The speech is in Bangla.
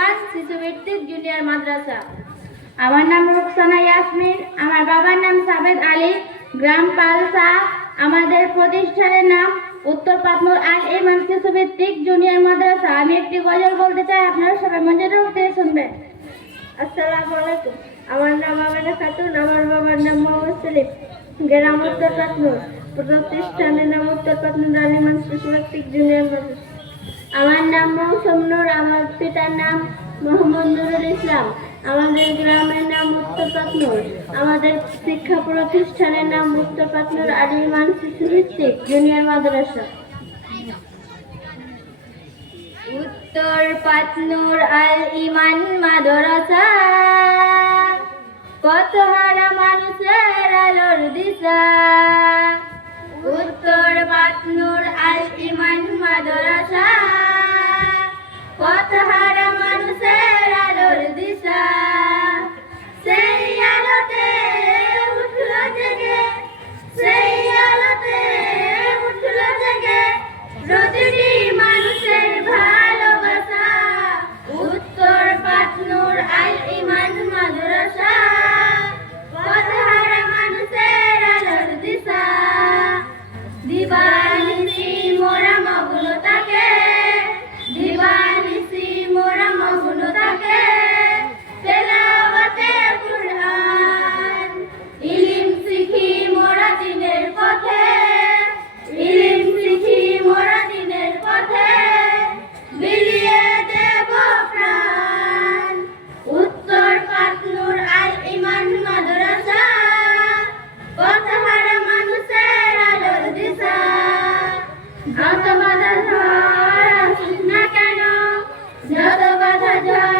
ইমান শিশুভিত্তিক জুনিয়র মাদ্রাসা। আমার নাম রুকসানা ইয়াসমিন, আমার বাবার নাম সাবেদ আলী, গ্রাম পালসা। আমাদের প্রতিষ্ঠানের নাম উত্তর পাতনুর আল ইমান শিশুভিত্তিক জুনিয়র মাদ্রাসা। আমি একটি গজল বলতে চাই, আপনারা সবাই মনোযোগ দিয়ে শুনবেন। আসসালামু আলাইকুম। আমার নাম আমিনা খাতুন, আমার বাবার নাম মোহাম্মদ সেলিম, গ্রাম উত্তর পাতনুর, প্রতিষ্ঠানের নাম উত্তর পাতনুর আল ইমান শিশুভিত্তিক জুনিয়র মাদ্রাসা। আমার নাম মৌসুম নূর, আমার পিতার নাম মোহাম্মদ নুরুল ইসলাম, আমাদের গ্রামের নাম উত্তর পাতনুর, আমাদের শিক্ষা প্রতিষ্ঠানের নাম উত্তর পাতনুর আল ইমান শিশুভিত্তিক জুনিয়র মাদ্রাসা। উত্তর পাতনুর আল ইমান মাদ্রাসা, কত হারা মানুষের আলোর দিশা। উত্তর পাতনুর আল ইমান মাদ্রাসা, কত হারা মানুষের আলোর দিশা। সেই আলোতে উঠল জেগে, সেই আলোতে উঠল জেগে প্রতিটি মানুষের ভালোবাসা। উত্তর পাতনুর আল ইমান মাদ্রাসা, কত হারা মানুষের আলোর দিশা। দিবানিশি মোরা মগ্ন থাকে, দিবানিশি মোরা মগ্ন থাকে তেলাওয়াতে কুরআন। ইলম শিখি মোরা দিনের পথে, ইলম শিখি মোরা দিনের পথে বিলিয়ে দেব প্রাণ। উত্তর পাতনুর আল ইমান মাদ্রাসা, কত হারা মানুষের আলোর দিশা। যত বাধা ঝড় আসুক না কেন, যত বাধা ঝড়